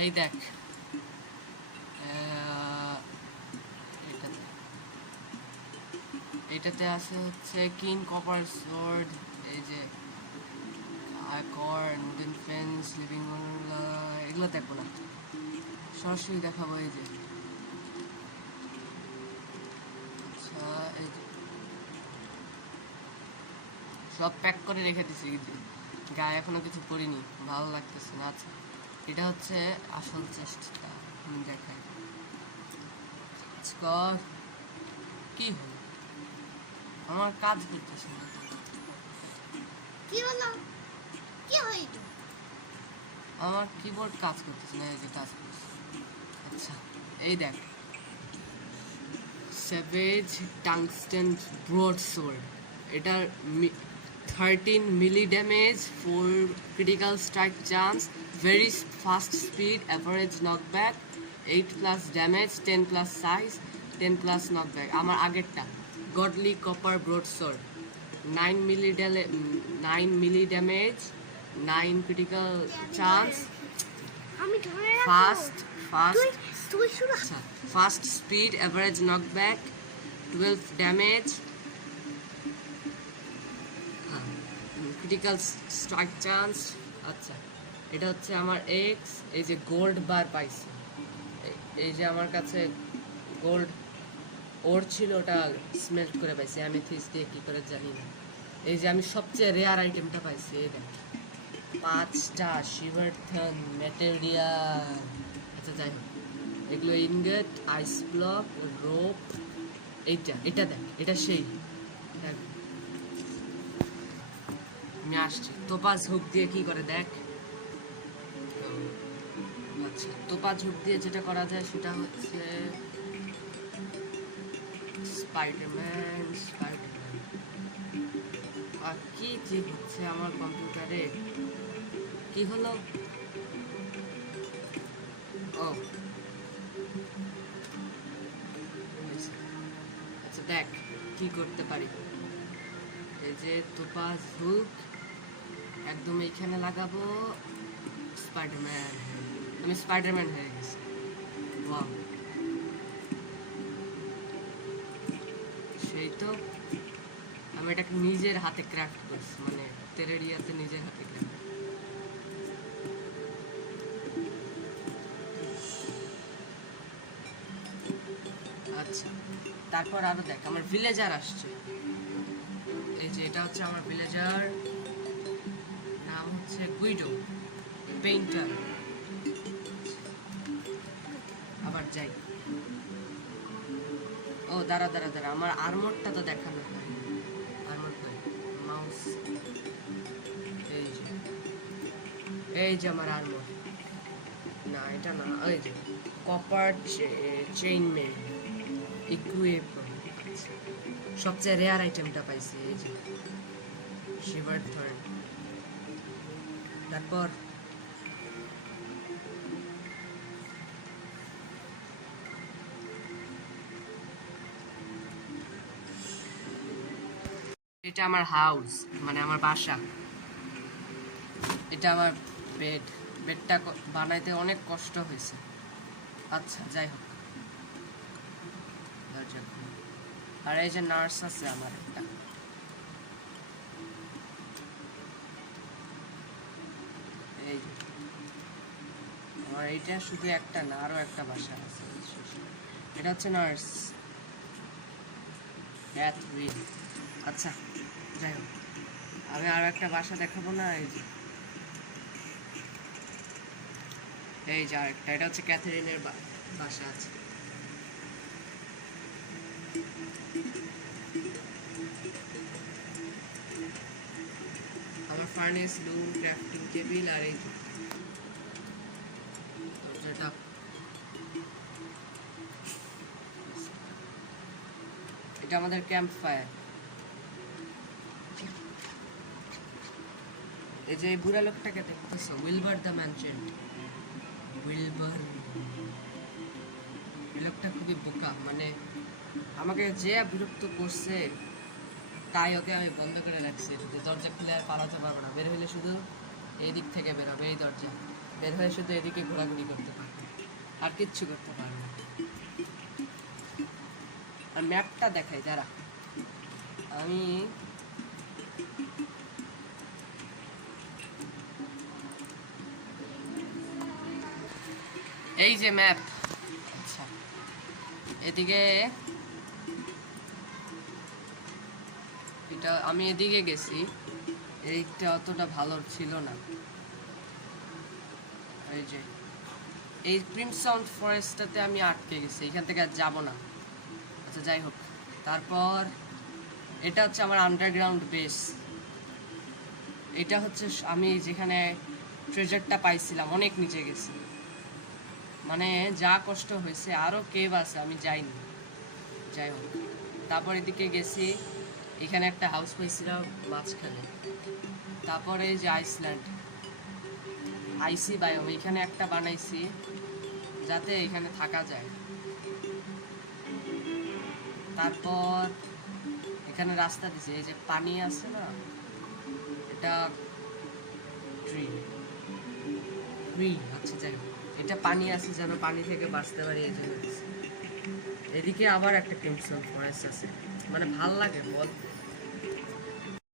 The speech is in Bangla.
এই দেখ এটাতে আছে হচ্ছে কিন কপার সোর্ড, এই যে কর উডেন ফেন্স লিভিং, এগুলো দেখবো না, সরাসরি দেখাবো। এই যে আচ্ছা, এই যে সব প্যাক করে রেখে দিছি, কিন্তু গায়ে এখনো কিছু পরিনি, ভালো লাগতেছে না। আচ্ছা, এটা হচ্ছে আসল চেষ্টা, দেখাই। কি হলো, আমার কাজ করতেছে না। কি হলো? কি হইলো? আমার কিবোর্ড কাজ করতেছে না, এই যে কাজ করছে। আচ্ছা, এই দেখ, স্যাভেজ টাংস্টেন ব্রডসোর্ড, এটার 13 melee damage, 4 critical strike chance, very fast speed, average knockback, 8 plus damage, 10 plus size, 10 plus knockback. আমার আগেরটা godly copper broadsword, 9 melee damage, 9 critical chance, আমি ধরে রাখবো। ফাস্ট তুই শুরু। আচ্ছা, fast speed, average knockback, 12 damage, critical strike chance. আচ্ছা, এটা হচ্ছে আমার এক্স, এই যে গোল্ড বার পাইছে, এই যে আমার কাছে গোল্ড ওর ছিল, ওটা স্মেল্ট করে পাইছি অ্যামেথিস্ট দিয়ে, কী করে জানি না। এই যে আমি সবচেয়ে রেয়ার আইটেমটা পাইছি, এই দেখ 5টা শিভারথন ম্যাটেরিয়াল। আচ্ছা, যাই হোক, এগুলো ইনগেট, আইস ব্লক, রোপ। এটা দেখ, এটা সেই দেখ, আমি আসছি। তোপাজ হুক দিয়ে কি করে দেখ। আচ্ছা, তোপাজ হুক দিয়ে যেটা করা যায় সেটা হচ্ছে স্পাইডারম্যান। আর কি যে হচ্ছে আমার কম্পিউটারে, কি হলো? ও আচ্ছা, দেখ কি করতে পারি। এই যে তোপাজ হুক একদম এইখানে লাগাবো, স্পাইডারম্যান, আমি স্পাইডারম্যান হয়ে গেছি। ওয়াও, সেই তো, আমি এটাকে নিজের হাতে ক্রাফট করছি, মানে তেরেরিয়াতে নিজের হাতে ক্রাফট। আচ্ছা, তারপর আরো দেখ, আমার ভিলেজার আসছে। এই যে এটা হচ্ছে আমার ভিলেজার, নাম হচ্ছে গুইডো পেইন্টার। আবার যাই, ও দাঁড়া, আমার আর্মরটা তো দেখানো হয়, আর্মর মাউস, এই যে আমার আর্মর, না এটা না, ওই যে কপার চেইন মেল ইকুইপ, সবচেয়ে রেয়ার আইটেমটা পাইছি, এই যে শিভার থার্ড। তারপর এটা আমার হাউস, মানে আমার বাসা, এটা আমার বেডটা বানাইতে অনেক কষ্ট হয়েছে। আচ্ছা, যাই হোক, আর এই যে নার্স আছে আমার একটা, এই যে আমার এইটা শুধু একটা না, আরো একটা বাসা আছে, এটা হচ্ছে নার্স ক্যাথরিন। আচ্ছা, যাই হোক, আমি আরো একটা বাসা দেখাবো না, এই যে আরেকটা, এটা হচ্ছে ক্যাথরিনের বাসা আছে। আমার ফার্নেস, রুম, ক্রাফটিং টেবিল, আর এই যেটা এটা আমাদের ক্যাম্প ফায়ার। এই যে বুড়া লোকটাকে দেখতেছো, উইলবার দ্য ম্যানচেন্ট, উইলবার, এই লোকটা খুবই বোকা, মানে আমাকে যে বিরক্ত করছে তাই ওকে আমি বন্ধ করে রাখছি, দরজা খুলে আর পালাতে পারবো না, বের হইলে শুধু এই দিক থেকে বেরোবে, এই দরজা, বের হয়ে শুধু এদিকে ঘোরাঘুরি করতে পারবো, আর কিচ্ছু করতে পারবো না। আর ম্যাপটা দেখাই যারা, আমি এই যে ম্যাপ, আচ্ছা এদিকে এটা আমি এদিকে গেছি, এইটা অতটা ভালো ছিল না। এই যে এই ক্রিমসন ফরেস্টটাতে আমি আটকে গেছি, এখান থেকে আর যাবো না। আচ্ছা যাই হোক, তারপর এটা হচ্ছে আমার আন্ডারগ্রাউন্ড বেস। এটা হচ্ছে আমি যেখানে ট্রেজারটা পাইছিলাম, অনেক নিচে গেছি, মানে যা কষ্ট হয়েছে। আরও কেভ আছে, আমি যাইনি। যাই হোক, তারপর এদিকে গেছি, এখানে একটা হাউস পাইছিলাম মাঝখানে। তারপরে এই যে আইসল্যান্ড, আইসি বায়োম, এখানে একটা বানাইছি যাতে এখানে থাকা যায়। তারপর এখানে রাস্তা দিছে, এই যে পানি আছে না, এটা ট্রি ট্রি, আচ্ছা যাই হোক, এটা পানি আছে যেন পানি থেকে বাঁচতে পারি, এই জন্য দিছে। এদিকে আবার একটা ক্রিমসন ফরেস্ট আছে, মানে ভাল লাগে বল।